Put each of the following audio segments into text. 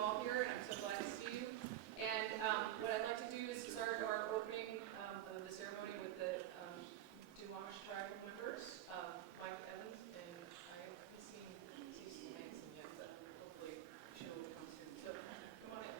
all here, and I'm so glad to see you. And what I'd like to do is start our opening of the ceremony with the Duwamish tribal members, Mike Evans, and I haven't seen Cece Manson yet, but hopefully she will come soon. So come on in.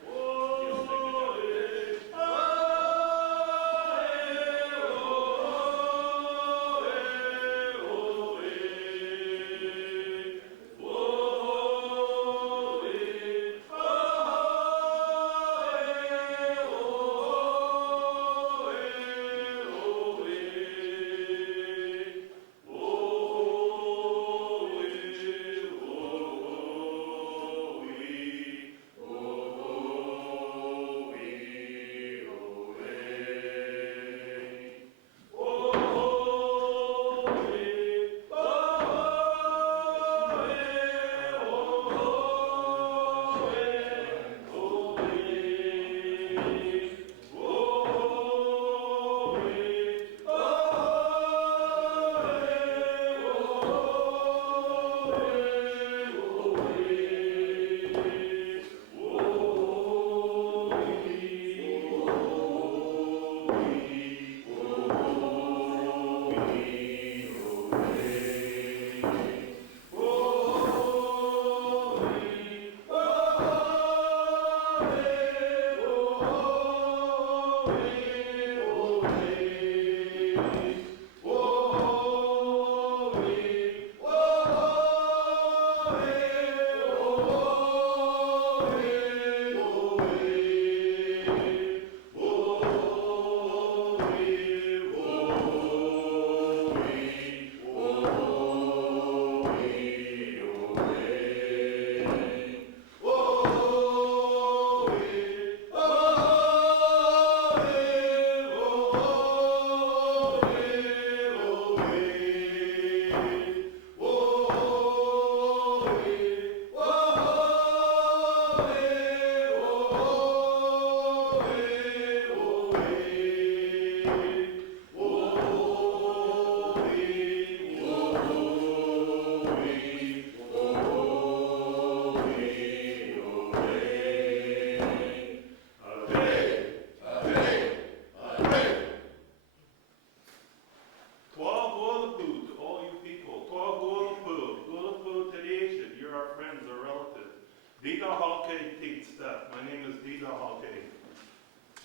My name is DVCAM,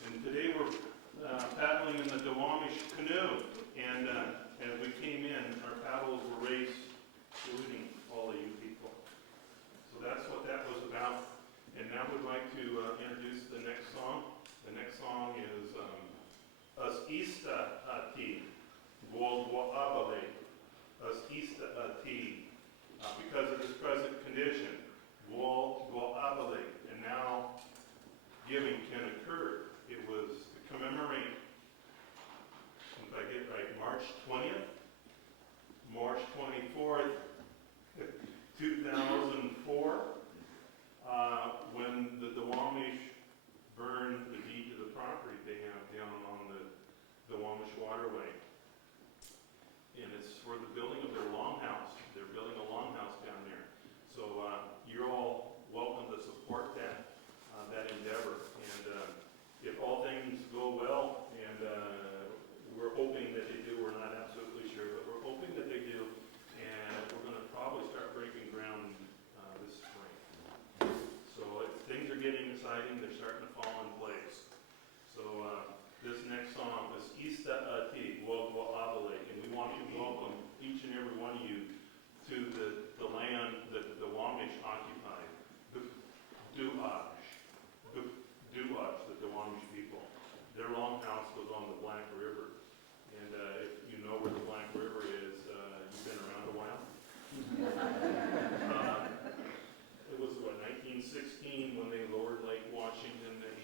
and today we're paddling in the Duwamish canoe. And as we came in, our paddles were raised, saluting all of you people. So that's what that was about. And now we'd like to introduce the next song. The next song is As Ista Ati, Abale. As Ista Ati, because of this present condition, Abale. And now giving can occur. It was to commemorate, if I get right, March 20th, March 24th, 2004, when the Duwamish burned the deed to the property they have down on the Duwamish waterway. And it's for the building of their longhouse. They're building a longhouse down there. So you're all welcome to support that endeavor. And if all things go well, and we're hoping that they do, we're not absolutely sure, but we're hoping that they do. And we're going to probably start breaking ground this spring. So things are getting exciting. They're starting to fall in place. So this next song is Ista Ati, Abale, and we want to welcome each and every one of you to the land that the Duwamish occupied. The Duwamish people. Their longhouse was on the Black River. And if you know where the Black River is, you've been around a while. It was, 1916 when they lowered Lake Washington, and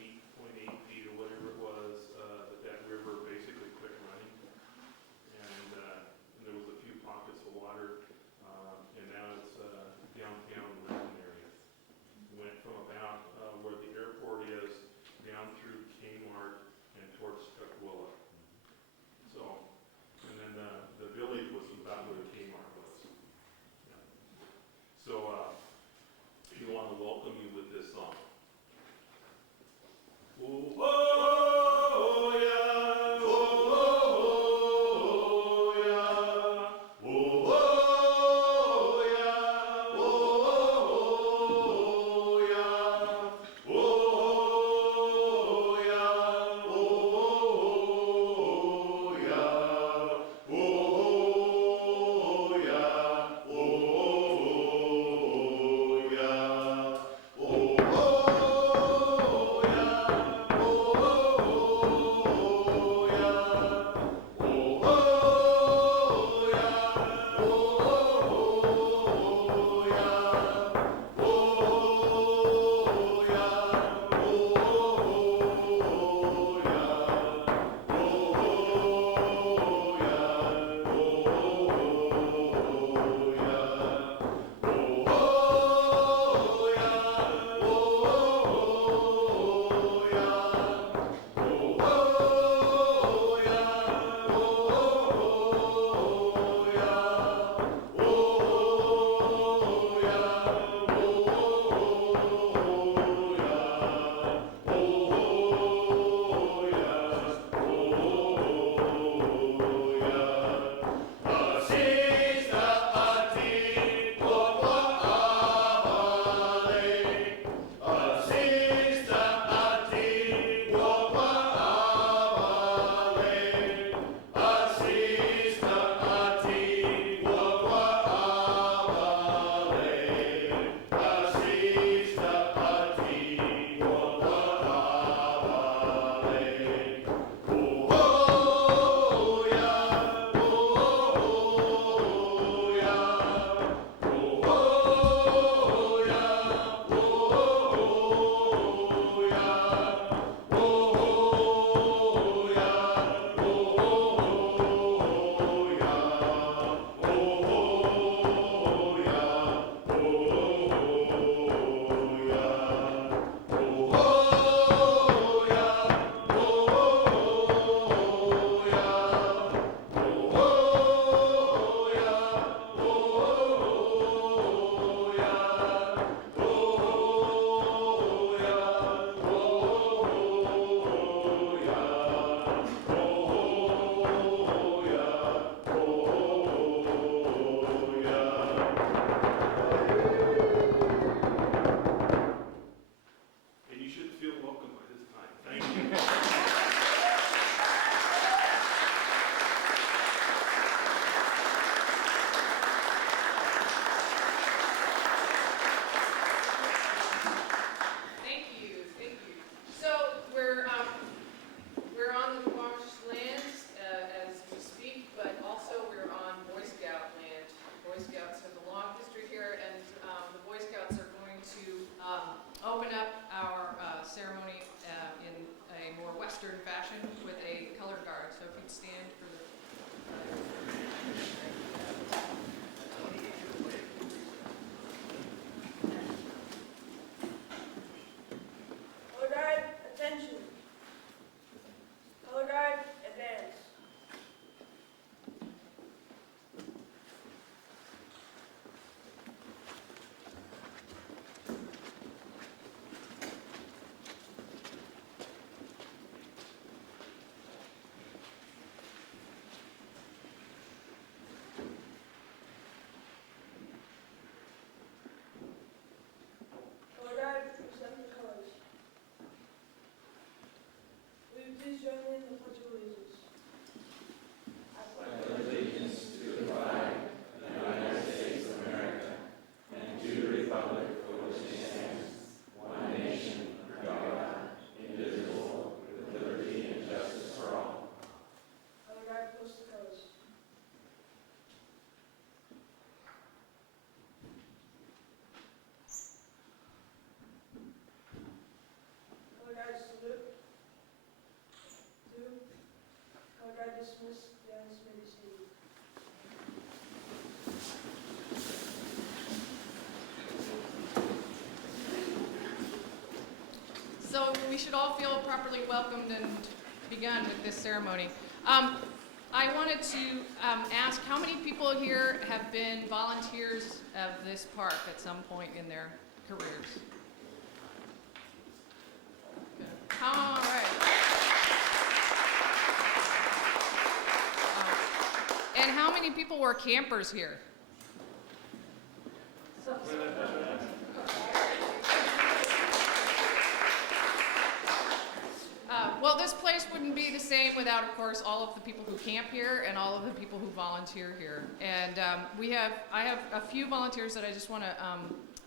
we should all feel properly welcomed and begun with this ceremony. I wanted to ask how many people here have been volunteers of this park at some point in their careers? Good. All right. And how many people were campers here? Well, this place wouldn't be the same without, of course, all of the people who camp here and all of the people who volunteer here. And I have a few volunteers that I just want to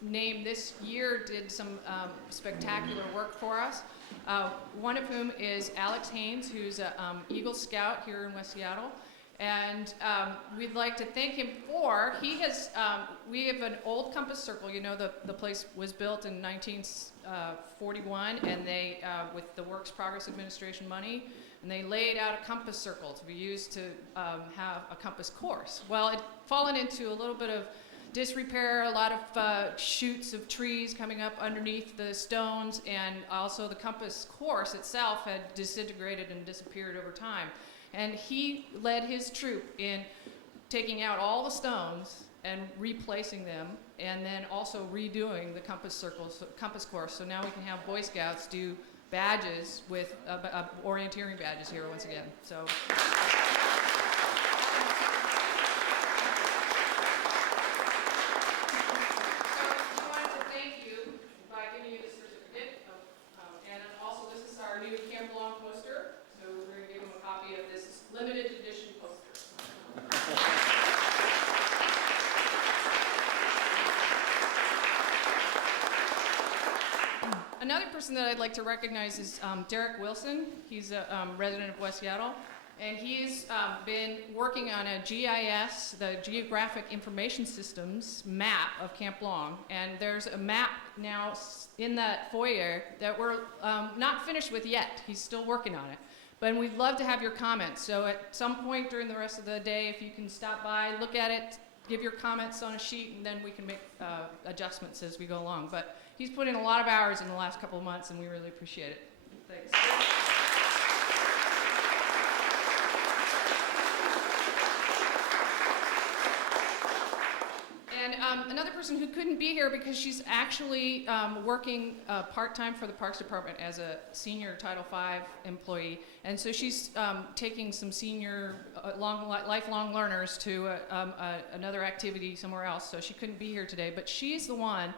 name. This year did some spectacular work for us. One of whom is Alex Haynes, who's an Eagle Scout here in West Seattle. And we'd like to thank him for, we have an old compass circle. You know, the place was built in 1941, and they, with the Works Progress Administration money, and they laid out a compass circle to be used to have a compass course. Well, it fallen into a little bit of disrepair, a lot of shoots of trees coming up underneath the stones, and also the compass course itself had disintegrated and disappeared over time. And he led his troop in taking out all the stones and replacing them, and then also redoing the compass course. So now we can have Boy Scouts do badges with orienteering badges here once again. So. Limited edition poster. Another person that I'd like to recognize is Derek Wilson. He's a resident of West Seattle, and he's been working on a GIS, the Geographic Information Systems map of Camp Long. And there's a map now in that foyer that we're not finished with yet. He's still working on it. But we'd love to have your comments. So at some point during the rest of the day, if you can stop by, look at it, give your comments on a sheet, and then we can make adjustments as we go along. But he's put in a lot of hours in the last couple of months, and we really appreciate it. Thanks. And another person who couldn't be here because she's actually working part-time for the Parks Department as a senior Title V employee. And so she's taking some senior lifelong learners to another activity somewhere else. So she couldn't be here today. But she's the one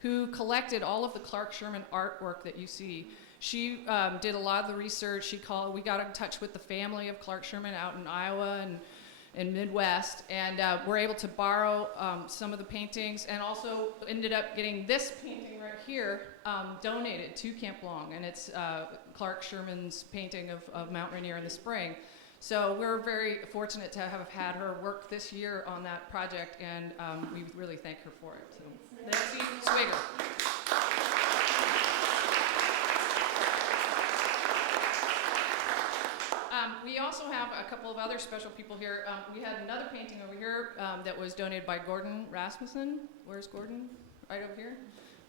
who collected all of the Clark Sherman artwork that you see. She did a lot of the research. We got in touch with the family of Clark Sherman out in Iowa and Midwest, and we're able to borrow some of the paintings, and also ended up getting this painting right here donated to Camp Long, and it's Clark Sherman's painting of Mount Rainier in the spring. So we're very fortunate to have had her work this year on that project, and we really thank her for it. So, Nancy Swigger. We also have a couple of other special people here. We had another painting over here that was donated by Gordon Rasmussen. Where's Gordon? Right over here.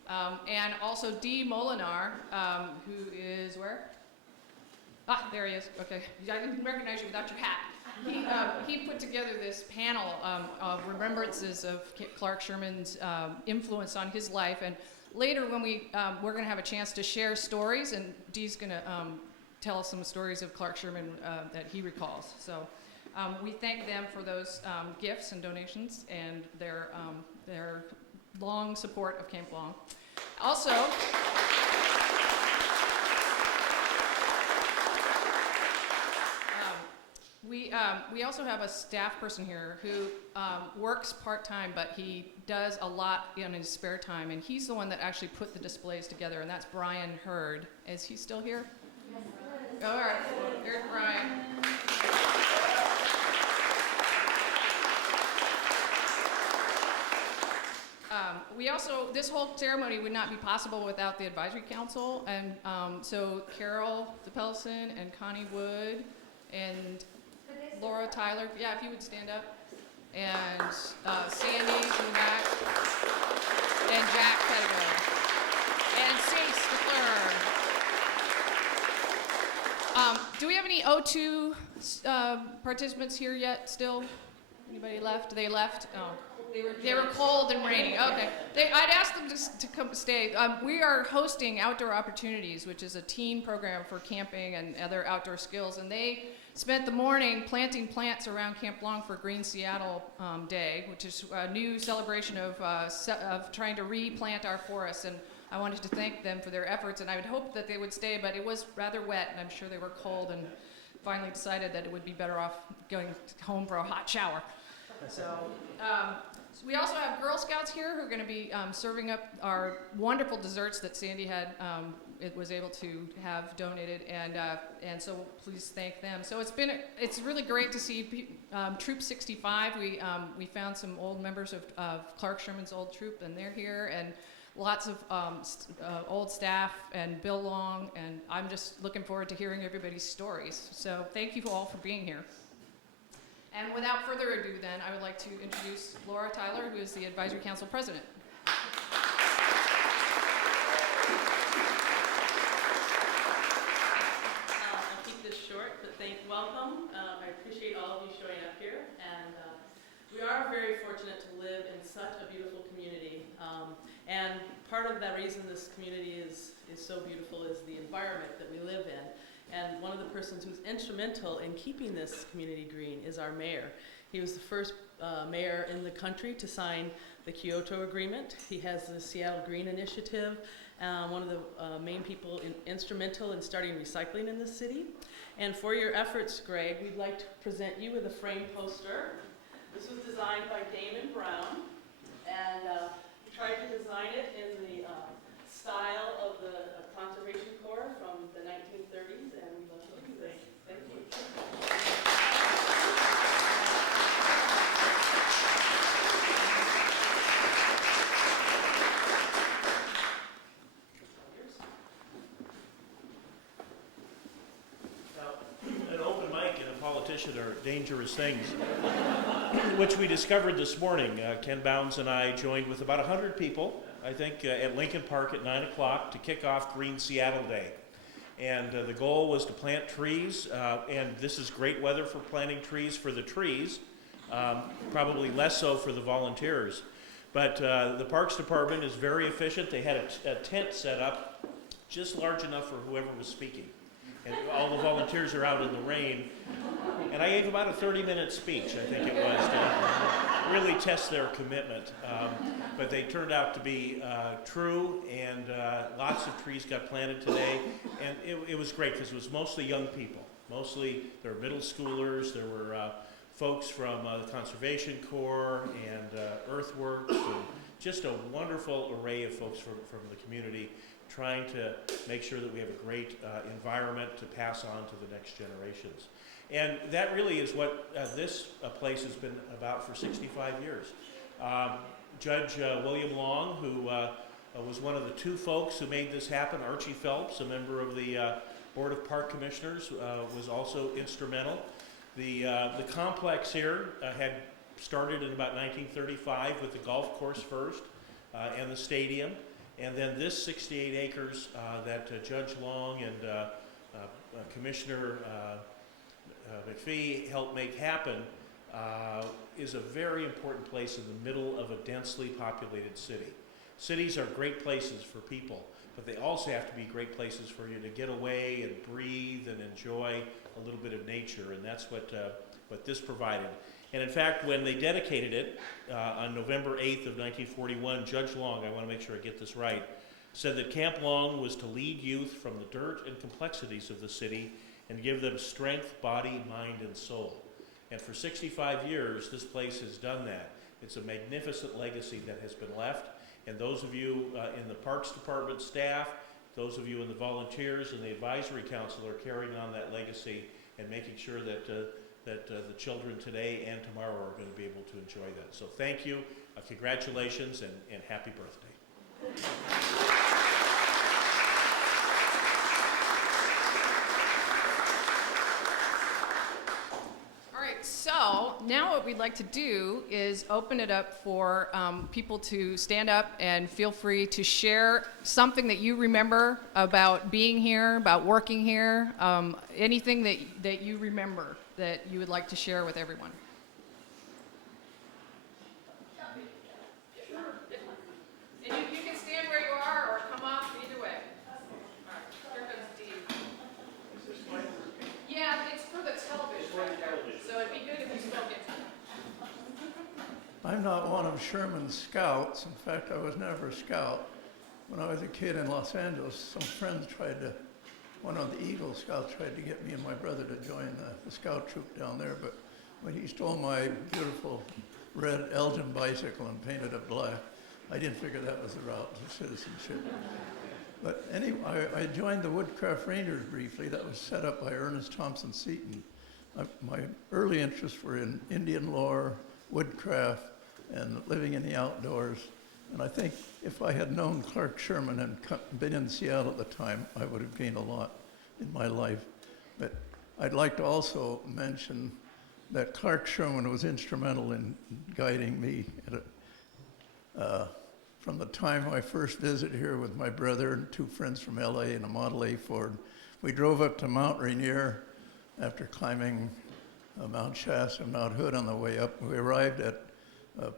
And also Dee Molinar, who is where? Ah, there he is. Okay. I didn't recognize you without your hat. He put together this panel of remembrances of Clark Sherman's influence on his life. And later when we're going to have a chance to share stories, and Dee's going to tell us some stories of Clark Sherman that he recalls. So we thank them for those gifts and donations and their long support of Camp Long. Also, we also have a staff person here who works part-time, but he does a lot in his spare time, and he's the one that actually put the displays together, and that's Brian Hurd. Is he still here? All right, there's Brian. This whole ceremony would not be possible without the advisory council, and so Carol DePellison and Connie Wood and Laura Tyler, yeah, if you would stand up, and Sandy in the back, and Jack Pettigrew, and Cease DeClure. Do we have any O2 participants here yet still? Anybody left? They left? Oh. They were cold and rainy. Okay. I'd ask them to come stay. We are hosting Outdoor Opportunities, which is a teen program for camping and other outdoor skills. And they spent the morning planting plants around Camp Long for Green Seattle Day, which is a new celebration of trying to replant our forests. And I wanted to thank them for their efforts. And I would hope that they would stay, but it was rather wet, and I'm sure they were cold and finally decided that it would be better off going home for a hot shower. So we also have Girl Scouts here who are going to be serving up our wonderful desserts that Sandy was able to have donated, and so please thank them. So it's really great to see Troop 65. We found some old members of Clark Sherman's old troop, and they're here, and lots of old staff and Bill Long, and I'm just looking forward to hearing everybody's stories. So thank you all for being here. And without further ado, then, I would like to introduce Laura Tyler, who is the Advisory Council President. I'll keep this short, but welcome. I appreciate all of you showing up here. And we are very fortunate to live in such a beautiful community. And part of the reason this community is so beautiful is the environment that we live in. And one of the persons who's instrumental in keeping this community green is our mayor. He was the first mayor in the country to sign the Kyoto Agreement. He has the Seattle Green Initiative, one of the main people instrumental in starting recycling in the city. And for your efforts, Greg, we'd like to present you with a framed poster. This was designed by Damon Brown, and we tried to design it in the style of the Conservation Corps from the 1930s, and we'd love to look at this. Thank you. Now, an open mic and a politician are dangerous things, which we discovered this morning. Ken Bounds and I joined with about 100 people, I think, at Lincoln Park at 9 o'clock to kick off Green Seattle Day. And the goal was to plant trees, and this is great weather for planting trees for the trees, probably less so for the volunteers. But the Parks Department is very efficient. They had a tent set up just large enough for whoever was speaking. And all the volunteers are out in the rain. And I gave about a 30-minute speech, I think it was, to really test their commitment. But they turned out to be true, and lots of trees got planted today. And it was great because it was mostly young people. Mostly there were middle schoolers, there were folks from the Conservation Corps and Earthworks, and just a wonderful array of folks from the community trying to make sure that we have a great environment to pass on to the next generations. And that really is what this place has been about for 65 years. Judge William Long, who was one of the two folks who made this happen, Archie Phelps, a member of the Board of Park Commissioners, was also instrumental. The complex here had started in about 1935 with the golf course first and the stadium. And then this 68 acres that Judge Long and Commissioner McPhee helped make happen is a very important place in the middle of a densely populated city. Cities are great places for people, but they also have to be great places for you to get away and breathe and enjoy a little bit of nature, and that's what this provided. And in fact, when they dedicated it on November 8th of 1941, Judge Long, I want to make sure I get this right, said that Camp Long was to lead youth from the dirt and complexities of the city and give them strength, body, mind, and soul. And for 65 years, this place has done that. It's a magnificent legacy that has been left. And those of you in the Parks Department staff, those of you in the volunteers and the Advisory Council are carrying on that legacy and making sure that the children today and tomorrow are going to be able to enjoy that. So thank you, congratulations, and happy birthday. All right, so now what we'd like to do is open it up for people to stand up and feel free to share something that you remember about being here, about working here, anything that you remember that you would like to share with everyone. And you can stand where you are or come up, either way. All right, here comes Dee. Yeah, it's for the television right there, so it'd be good if you spoke into it. I'm not one of Sherman's scouts. In fact, I was never a scout. When I was a kid in Los Angeles, some friends one of the Eagle Scouts tried to get me and my brother to join the scout troop down there, but when he stole my beautiful red Elgin bicycle and painted it black, I didn't figure that was the route to citizenship. But anyway, I joined the Woodcraft Rangers briefly. That was set up by Ernest Thompson Seton. My early interests were in Indian lore, woodcraft, and living in the outdoors. And I think if I had known Clark Sherman and been in Seattle at the time, I would have gained a lot in my life. But I'd like to also mention that Clark Sherman was instrumental in guiding me from the time I first visited here with my brother and two friends from LA in a Model A Ford. We drove up to Mount Rainier after climbing Mount Shasta and Mount Hood on the way up. We arrived at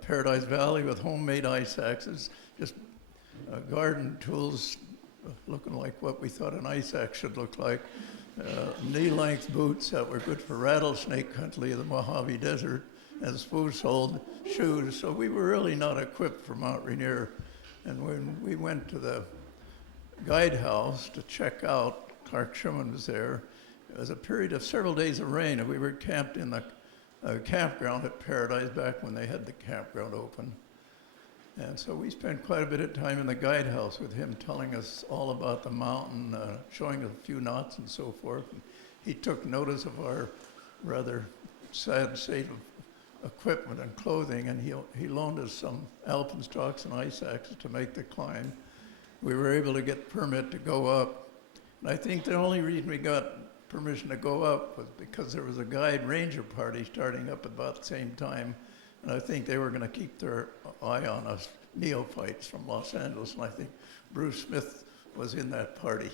Paradise Valley with homemade ice axes, just garden tools looking like what we thought an ice axe should look like. Knee-length boots that were good for rattlesnake country of the Mojave Desert, and spoon-soled shoes. So we were really not equipped for Mount Rainier. And when we went to the guide house to check out, Clark Sherman was there. It was a period of several days of rain, and we were camped in the campground at Paradise back when they had the campground open. And so we spent quite a bit of time in the guide house with him, telling us all about the mountain, showing a few knots and so forth. And he took notice of our rather sad state of equipment and clothing, and he loaned us some alpenstocks and ice axes to make the climb. We were able to get permit to go up. And I think the only reason we got permission to go up was because there was a guide ranger party starting up about the same time, and I think they were going to keep their eye on us neophytes from Los Angeles, and I think Bruce Smith was in that party.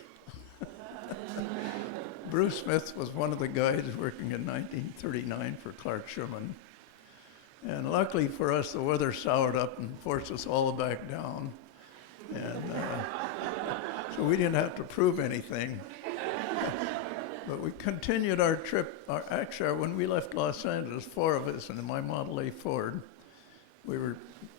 Bruce Smith was one of the guides working in 1939 for Clark Sherman. And luckily for us, the weather soured up and forced us all back down. And so we didn't have to prove anything. But we continued our trip. When we left Los Angeles, 4 of us in my Model A Ford, we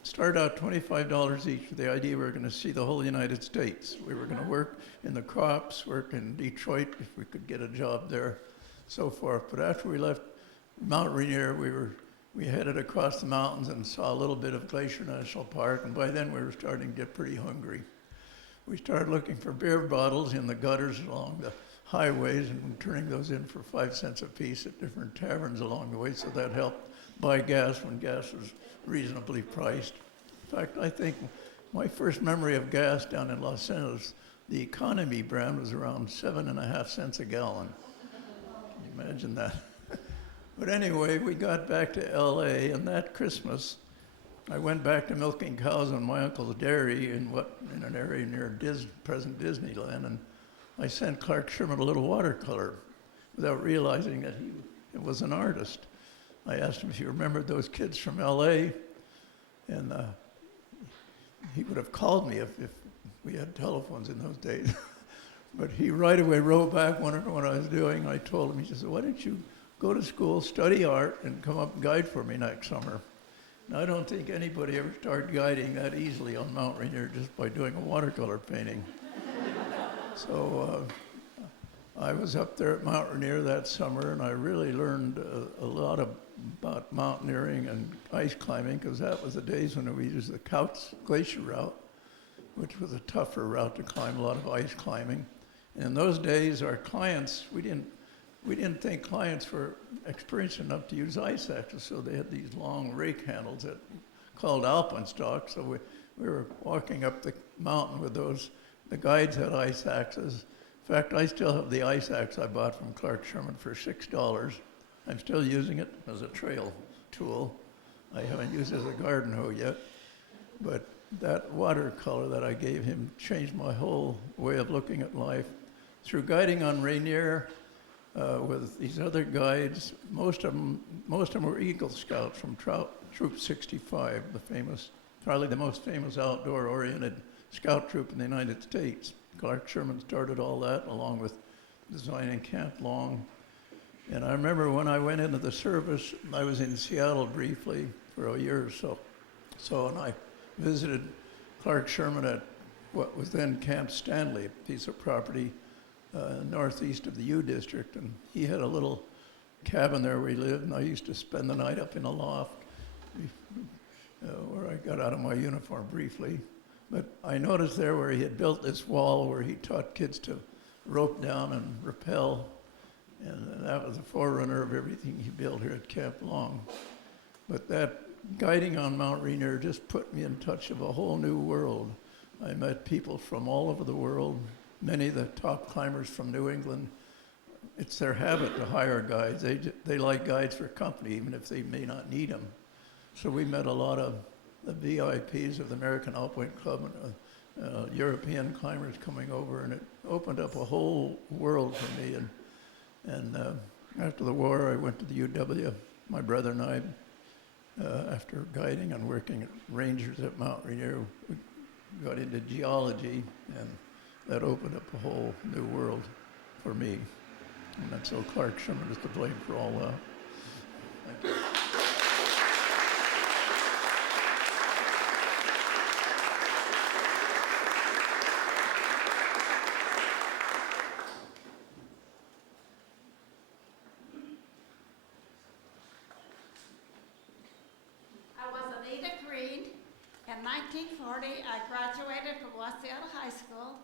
started out $25 each with the idea we were going to see the whole United States. We were going to work in the crops, work in Detroit if we could get a job there, so forth. But after we left Mount Rainier, we headed across the mountains and saw a little bit of Glacier National Park, and by then we were starting to get pretty hungry. We started looking for beer bottles in the gutters along the highways and turning those in for 5 cents a piece at different taverns along the way, so that helped buy gas when gas was reasonably priced. In fact, I think my first memory of gas down in Los Angeles, the economy brand was around 7.5 cents a gallon. Can you imagine that? But anyway, we got back to LA, and that Christmas, I went back to milking cows on my uncle's dairy in an area near present Disneyland, and I sent Clark Sherman a little watercolor without realizing that he was an artist. I asked him if he remembered those kids from LA, and he would have called me if we had telephones in those days. But he right away wrote back, wondering what I was doing. I told him, he said, why don't you go to school, study art, and come up and guide for me next summer? And I don't think anybody ever started guiding that easily on Mount Rainier just by doing a watercolor painting. So I was up there at Mount Rainier that summer, and I really learned a lot about mountaineering and ice climbing, because that was the days when we used the Couch Glacier route, which was a tougher route to climb, a lot of ice climbing. And in those days, our clients, we didn't think clients were experienced enough to use ice axes, so they had these long rake handles that called alpenstocks. So we were walking up the mountain with those. The guides had ice axes. In fact, I still have the ice axe I bought from Clark Sherman for $6. I'm still using it as a trail tool. I haven't used it as a garden hoe yet, but that watercolor that I gave him changed my whole way of looking at life. Through guiding on Rainier with these other guides, most of them were Eagle Scouts from Troop 65, probably the most famous outdoor-oriented scout troop in the United States. Clark Sherman started all that, along with designing Camp Long. And I remember when I went into the service, I was in Seattle briefly for a year or so, and I visited Clark Sherman at what was then Camp Stanley, a piece of property northeast of the U District, and he had a little cabin there where he lived, and I used to spend the night up in a loft where I got out of my uniform briefly. But I noticed there where he had built this wall where he taught kids to rope down and rappel, and that was the forerunner of everything he built here at Camp Long. But that guiding on Mount Rainier just put me in touch of a whole new world. I met people from all over the world, many of the top climbers from New England. It's their habit to hire guides. They like guides for company, even if they may not need them. So we met a lot of the VIPs of the American Alpine Club and European climbers coming over, and it opened up a whole world for me. And after the war, I went to the UW. My brother and I, after guiding and working at rangers at Mount Rainier, we got into geology, and that opened up a whole new world for me. And so Clark Sherman is to blame for all that. Thank you. In 1940, I graduated from West Seattle High School,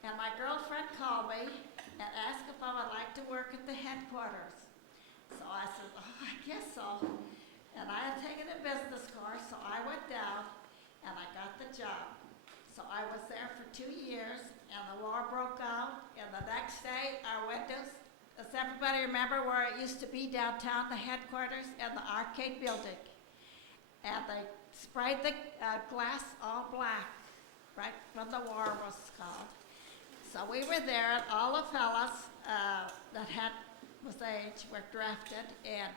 and my girlfriend called me and asked if I would like to work at the headquarters. So I said, oh, I guess so. And I had taken a business course, so I went down and I got the job. So I was there for 2 years, and the war broke out, and the next day our windows, does everybody remember where it used to be downtown, the headquarters and the arcade building? And they sprayed the glass all black, right when the war was called. So we were there, and all the fellas that was age were drafted, and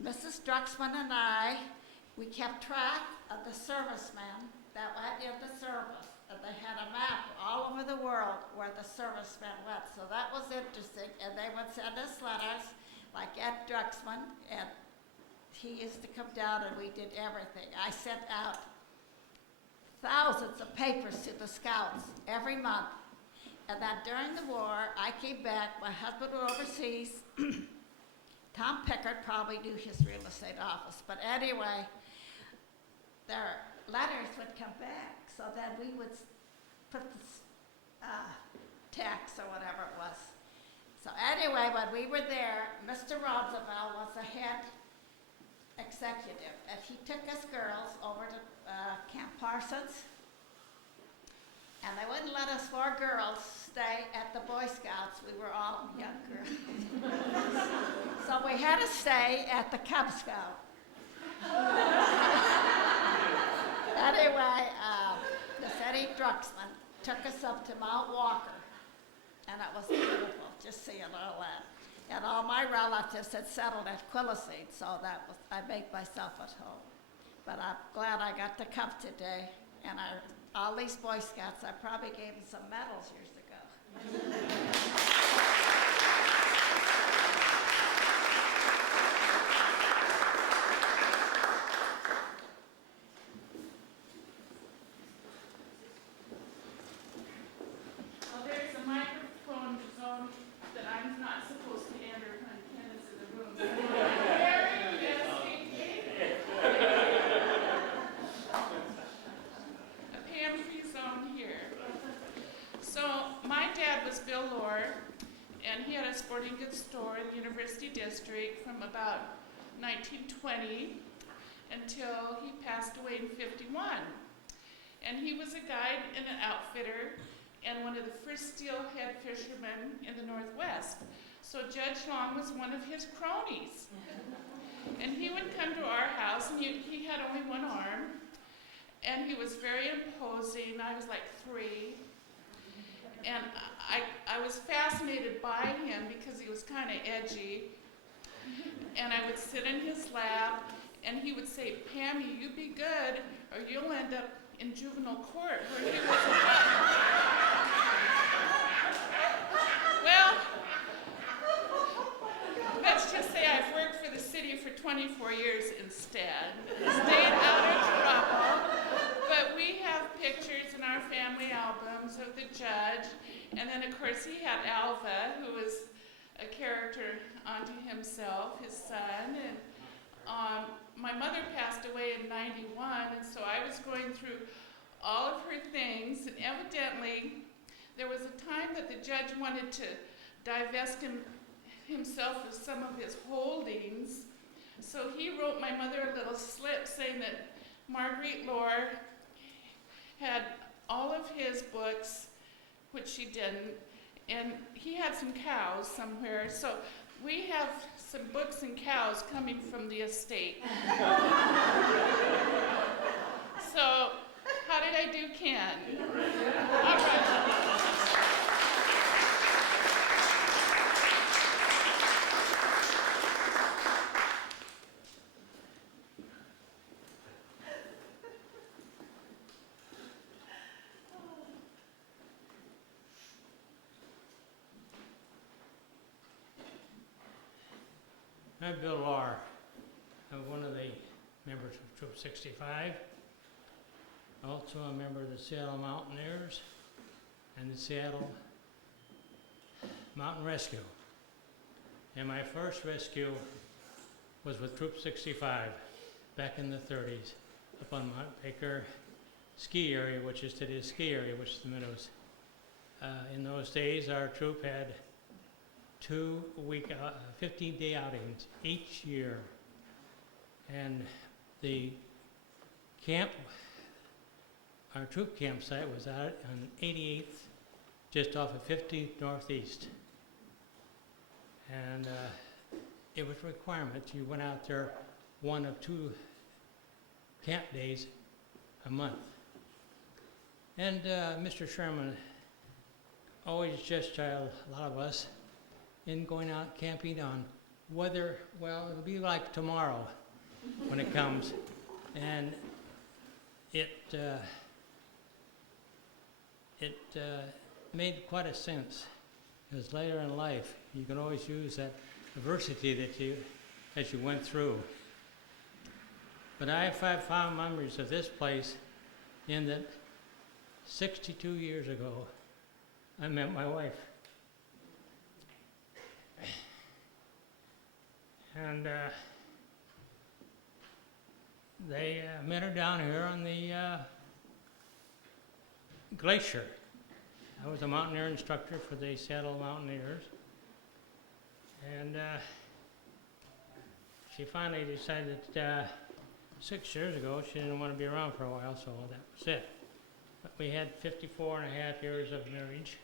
Mrs. Druxman and I, we kept track of the servicemen that went in the service, and they had a map all over the world where the servicemen went. So that was interesting, and they would send us letters, like Ed Druxman, and he used to come down and we did everything. I sent out thousands of papers to the scouts every month. And then during the war, I came back, my husband was overseas. Tom Pickard probably knew his real estate office. But anyway, their letters would come back. So then we would put the tax or whatever it was. So anyway, when we were there, Mr. Roosevelt was the head executive, and he took us girls over to Camp Parsons, and they wouldn't let us 4 girls stay at the Boy Scouts. We were all young girls. So we had to stay at the Cub Scout. Anyway, Miss Eddie Druxman took us up to Mount Walker, and it was beautiful, just seeing all that. And all my relatives had settled at Quilcene, so I made myself at home. But I'm glad I got to come today. And all these Boy Scouts, I probably gave them some medals years ago. Well, there's a microphone zone that I'm not supposed to enter when Ken is in the room. Very investigative. A pantry zone here. So my dad was Bill Lohr, and he had a sporting goods store in the University District from about 1920 until he passed away in 51. And he was a guide and an outfitter, and one of the first steelhead fishermen in the Northwest. So Judge Long was one of his cronies. And he would come to our house, and he had only one arm, and he was very imposing. I was like 3. And I was fascinated by him because he was kind of edgy. And I would sit in his lap, and he would say, "Pammy, you be good, or you'll end up in juvenile court," where he was Well, let's just say I've worked for the city for 24 years instead. Stayed out of trouble. But we have pictures in our family albums of the judge. And then, of course, he had Alva, who was a character unto himself, his son. And my mother passed away in 91, and so I was going through all of her things. And evidently, there was a time that the judge wanted to divest himself of some of his holdings. So he wrote my mother a little slip saying that Marguerite Lohr had all of his books, which she didn't, and he had some cows somewhere. So we have some books and cows coming from the estate. So how did I do, Ken? All right. I'm Bill Lahr. I'm one of the members of Troop 65. Also a member of the Seattle Mountaineers and the Seattle Mountain Rescue. And my first rescue was with Troop 65 back in the 30s up on Mount Baker ski area, which is today's ski area, which is the Meadows. In those days, our troop had 2-week, 15-day outings each year. And the camp, our troop campsite was out on 88th, just off of 50 Northeast. And it was a requirement. You went out there 1 of 2 camp days a month. And Mr. Sherman always just a lot of us in going out camping on weather. Well, it'll be like tomorrow when it comes. And it made quite a sense, because later in life you can always use that adversity that you went through. But I've found memories of this place in that 62 years ago I met my wife. And they met her down here on the glacier. I was a mountaineer instructor for the Seattle Mountaineers. And she finally decided that 6 years ago she didn't want to be around for a while, so that was it. But we had 54 and a half years of marriage,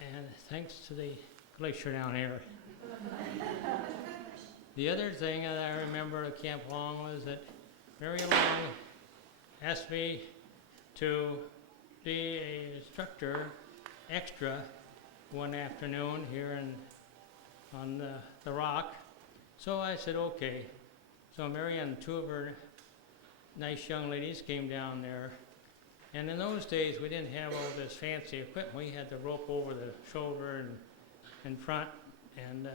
and thanks to the glacier down here. The other thing that I remember at Camp Long was that Mary Long asked me to be an instructor extra one afternoon here on the rock. So I said, okay. So Mary and 2 of her nice young ladies came down there. And in those days, we didn't have all this fancy equipment. We had the rope over the shoulder and in front. And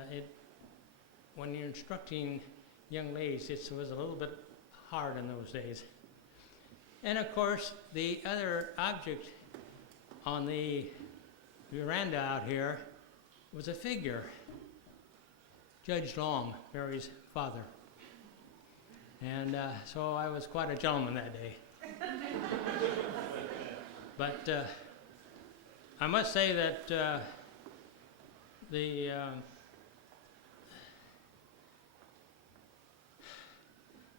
when you're instructing young ladies, it was a little bit hard in those days. And of course, the other object on the veranda out here was a figure, Judge Long, Mary's father. And so I was quite a gentleman that day. But I must say that the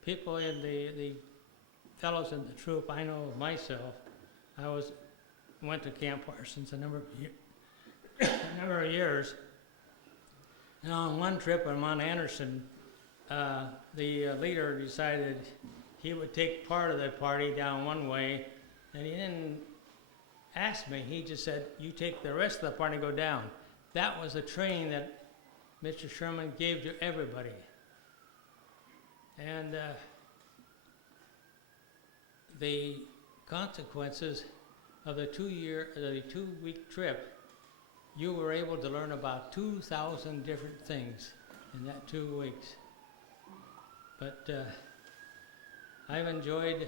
people in the fellows in the troop, I know myself, I went to Camp Parsons a number of years, And on one trip on Mount Anderson, the leader decided he would take part of the party down one way, and he didn't ask me. He just said, "You take the rest of the party and go down." That was a training that Mr. Sherman gave to everybody. And the consequences of the 2-week trip, you were able to learn about 2,000 different things in that 2 weeks. But I've enjoyed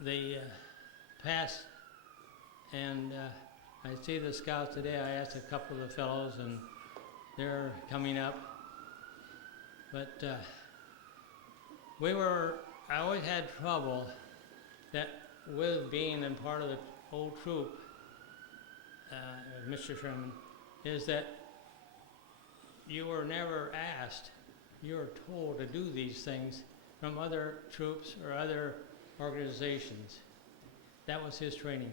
the past, and I see the scouts today. I asked a couple of the fellows, and they're coming up. But I always had trouble that with being in part of the old troop, Mr. Sherman, is that you were never asked, you were told to do these things from other troops or other organizations. That was his training.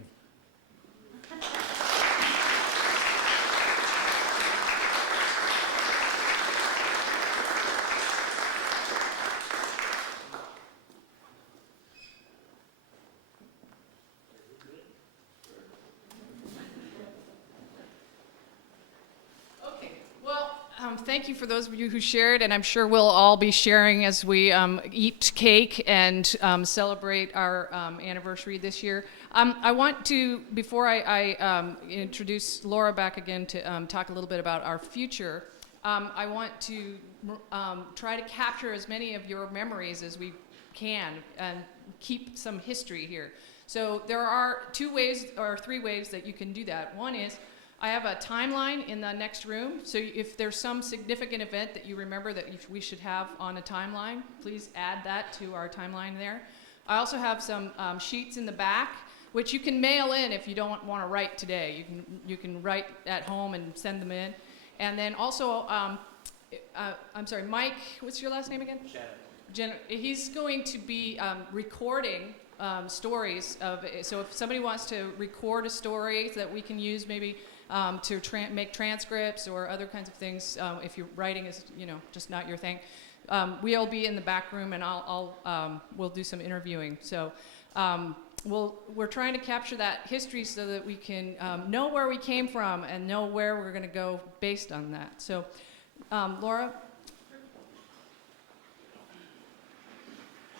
Okay, well, thank you for those of you who shared, and I'm sure we'll all be sharing as we eat cake and celebrate our anniversary this year. I want to, before I introduce Laura back again to talk a little bit about our future, I want to try to capture as many of your memories as we can and keep some history here. So there are 2 ways or 3 ways that you can do that. One is, I have a timeline in the next room, so if there's some significant event that you remember that we should have on a timeline, please add that to our timeline there. I also have some sheets in the back, which you can mail in if you don't want to write today. You can write at home and send them in. And then also, I'm sorry, Mike, what's your last name again? Shannon. He's going to be recording stories of, so if somebody wants to record a story that we can use maybe to make transcripts or other kinds of things, if your writing is, just not your thing, we'll be in the back room, and we'll do some interviewing. So we're trying to capture that history so that we can know where we came from and know where we're going to go based on that. So, Laura?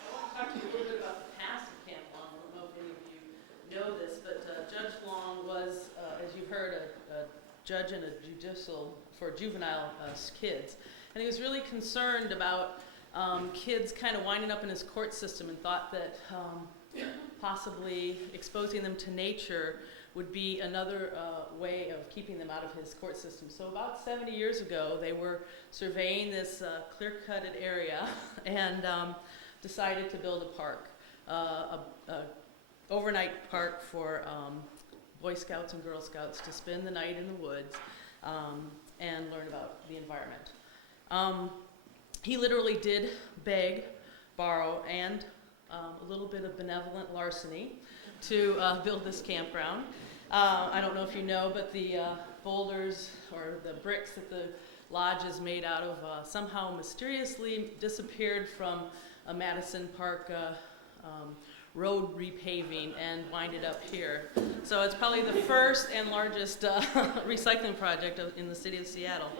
I want to talk to you a little bit about the past of Camp Long. I don't know if any of you know this, but Judge Long was, as you heard, a judge in a judicial for juvenile kids. And he was really concerned about kids kind of winding up in his court system, and thought that possibly exposing them to nature would be another way of keeping them out of his court system. So about 70 years ago, they were surveying this clear-cutted area and decided to build a park, a overnight park for Boy Scouts and Girl Scouts to spend the night in the woods and learn about the environment. He literally did beg, borrow, and a little bit of benevolent larceny to build this campground. I don't know if you know, but the boulders or the bricks that the lodge is made out of somehow mysteriously disappeared from a Madison Park road repaving and winded up here. So it's probably the first and largest recycling project in the city of Seattle.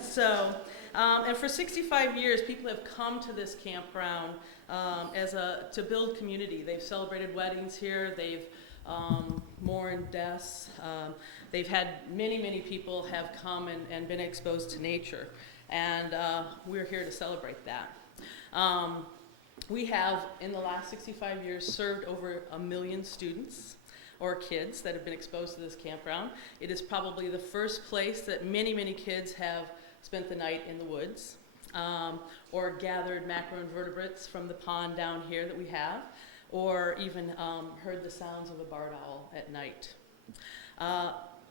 So, and for 65 years, people have come to this campground to build community. They've celebrated weddings here. They've mourned deaths. They've had many people have come and been exposed to nature. And we're here to celebrate that. We have, in the last 65 years, served over 1 million students or kids that have been exposed to this campground. It is probably the first place that many kids have spent the night in the woods, or gathered macroinvertebrates from the pond down here that we have, or even heard the sounds of a barred owl at night.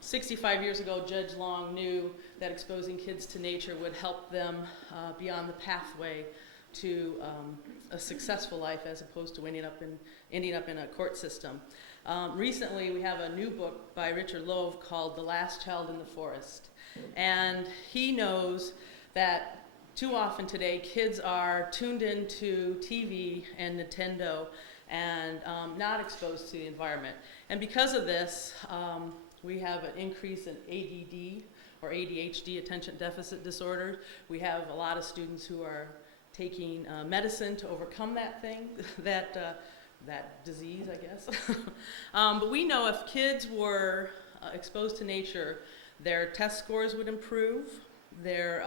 65 years ago, Judge Long knew that exposing kids to nature would help them be on the pathway to a successful life as opposed to ending up in a court system. Recently, we have a new book by Richard Louv called The Last Child in the Forest. And he knows that too often today, kids are tuned into TV and Nintendo and not exposed to the environment. And because of this, we have an increase in ADD or ADHD, attention deficit disorder. We have a lot of students who are taking medicine to overcome that thing, that disease, I guess. But we know if kids were exposed to nature, their test scores would improve, their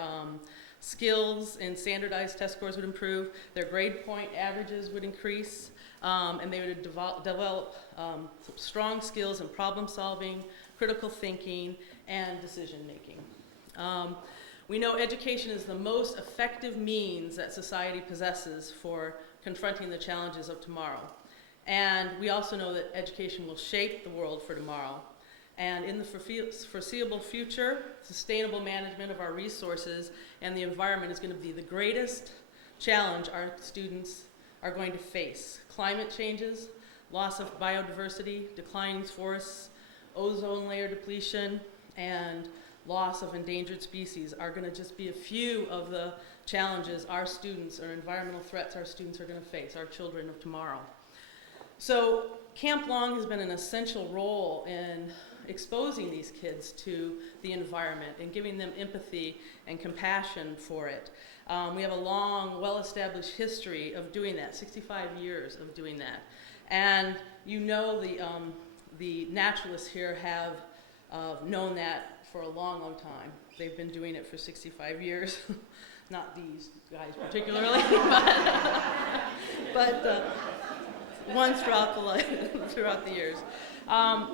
skills and standardized test scores would improve, their grade point averages would increase, and they would develop strong skills in problem solving, critical thinking, and decision making. We know education is the most effective means that society possesses for confronting the challenges of tomorrow. And we also know that education will shape the world for tomorrow. And in the foreseeable future, sustainable management of our resources and the environment is going to be the greatest challenge our students are going to face. Climate changes, loss of biodiversity, declining forests, ozone layer depletion, and loss of endangered species are going to just be a few of the challenges our students, or environmental threats our students are going to face, our children of tomorrow. So Camp Long has been an essential role in exposing these kids to the environment and giving them empathy and compassion for it. We have a long, well-established history of doing that, 65 years of doing that. And you know the naturalists here have known that for a long, long time. They've been doing it for 65 years. Not these guys particularly, but ones throughout the years.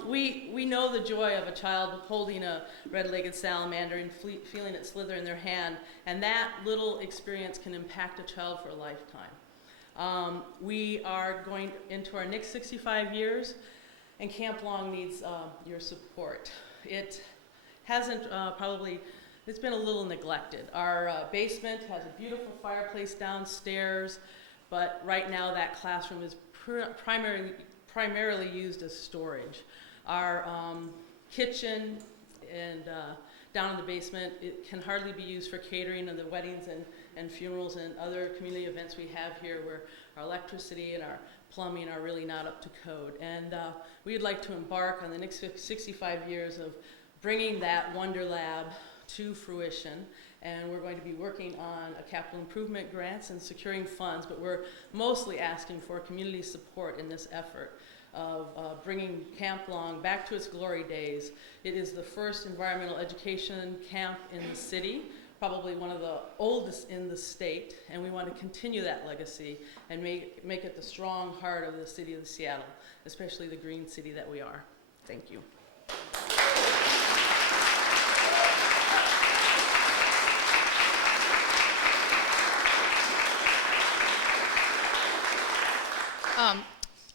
We know the joy of a child holding a red-legged salamander and feeling it slither in their hand, and that little experience can impact a child for a lifetime. We are going into our next 65 years, and Camp Long needs your support. It hasn't it's been a little neglected. Our basement has a beautiful fireplace downstairs, but right now that classroom is primarily used as storage. Our kitchen and down in the basement, it can hardly be used for catering of the weddings and funerals and other community events we have here, where our electricity and our plumbing are really not up to code. And we'd like to embark on the next 65 years of bringing that Wonder Lab to fruition. And we're going to be working on a capital improvement grants and securing funds, but we're mostly asking for community support in this effort of bringing Camp Long back to its glory days. It is the first environmental education camp in the city, probably one of the oldest in the state, and we want to continue that legacy and make it the strong heart of the city of Seattle, especially the green city that we are. Thank you.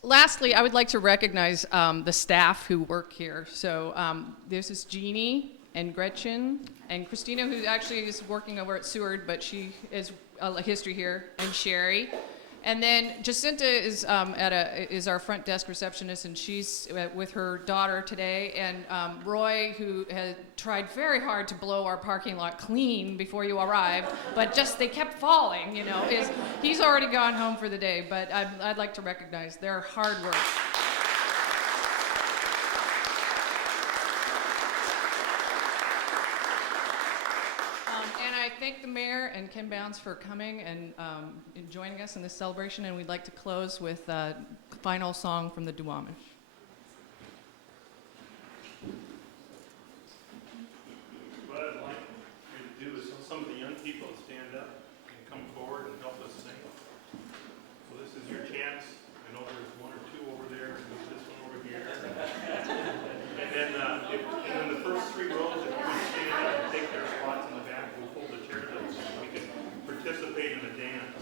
Lastly, I would like to recognize the staff who work here. So this is Jeannie and Gretchen and Christina, who actually is working over at Seward, but she is a history here, and Sherry. And then Jacinta is is our front desk receptionist, and she's with her daughter today. And Roy, who had tried very hard to blow our parking lot clean before you arrived, but just they kept falling, you know. He's already gone home for the day, but I'd like to recognize their hard work. I thank the mayor and Ken Bounds for coming and joining us in this celebration, and we'd like to close with a final song from the Duwamish. What I'd like you to do is some of the young people stand up and come forward and help us sing. So this is your chance. I know there's one or two over there, and there's this one over here. And then the first three rows, if you would stand up and take their spots in the back, we'll hold the chairs up so we can participate in the dance.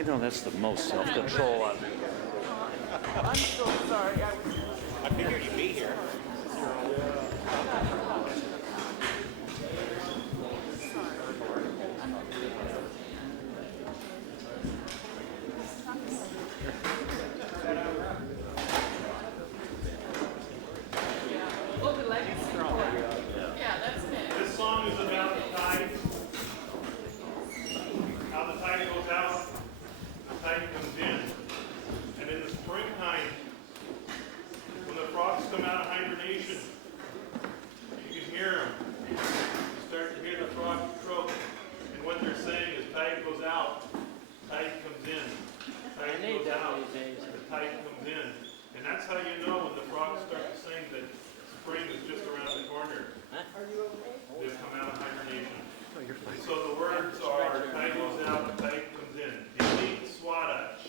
You know, that's the most self-control I've I'm so sorry. I figured you'd be here. Oh, the legacy. Yeah, that's it. This song is about the tide. How the tide goes out, the tide comes in. And in the springtime, when the frogs come out of hibernation, you can hear them. You start to hear the frogs croak. And what they're saying is tide goes out, tide comes in. Tide goes out, the tide comes in. And that's how you know when the frogs start to sing that spring is just around the corner. They've come out of hibernation. So the words are, tide goes out, tide comes in. Delete Swadach.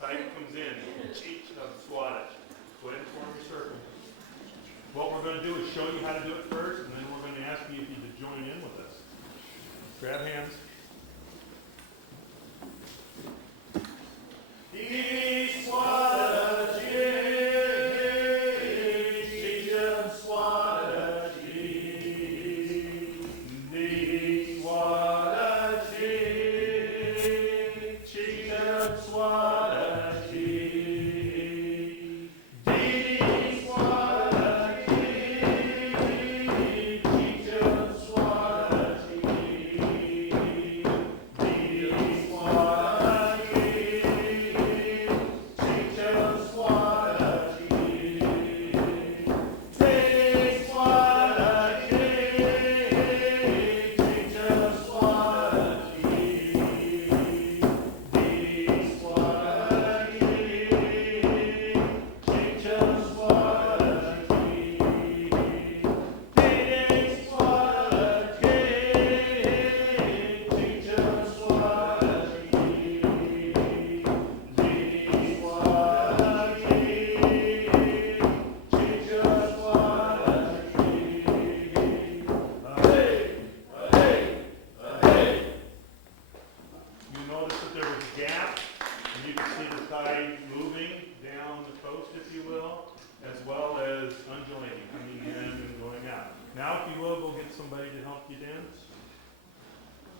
Tide comes in. Each of Swadach. Go ahead and form your circle. What we're going to do is show you how to do it first, and then we're going to ask you if you to join in with us. Grab hands.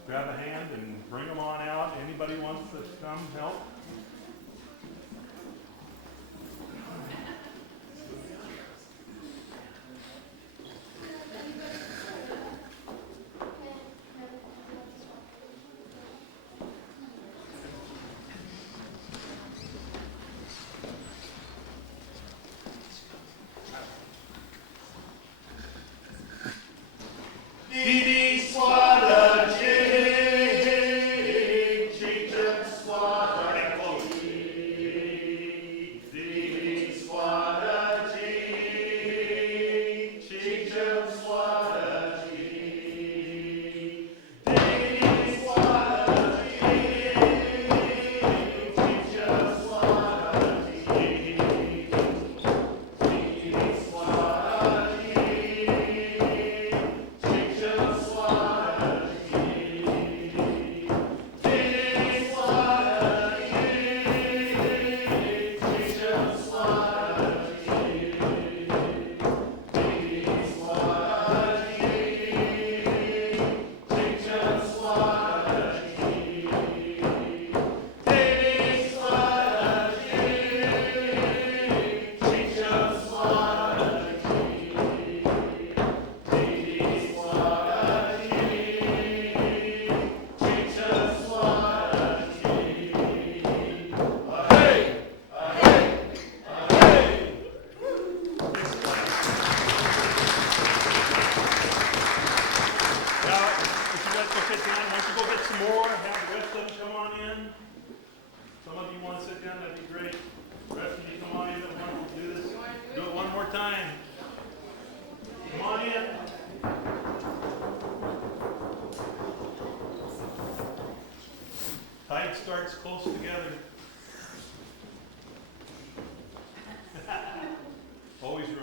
Grab a hand and bring them on out. Anybody wants to come help? Tide starts close together. Always room.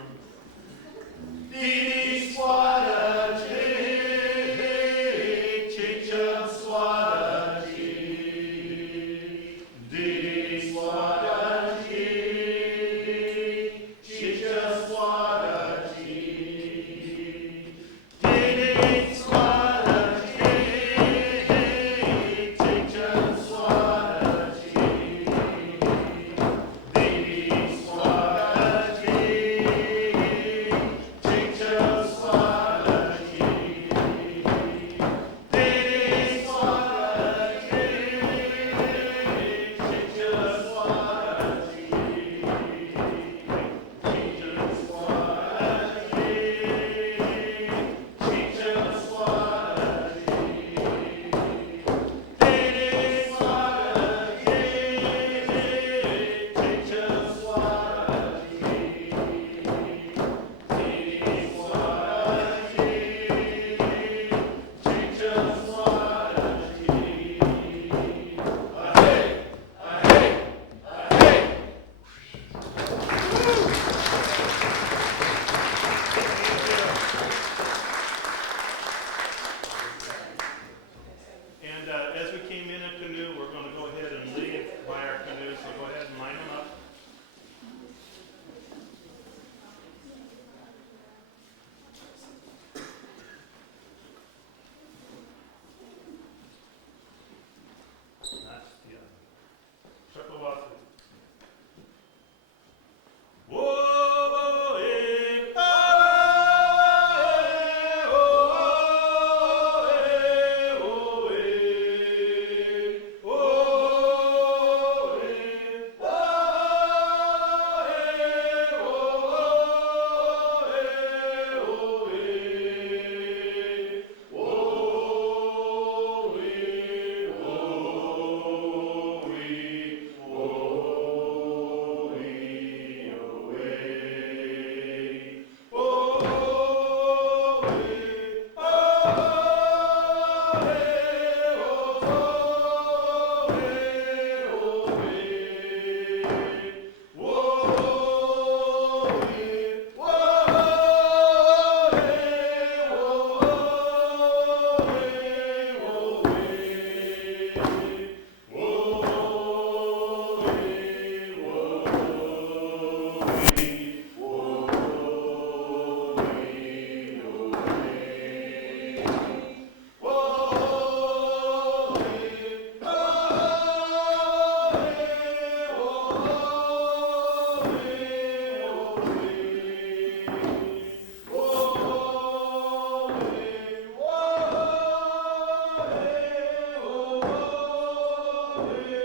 Well,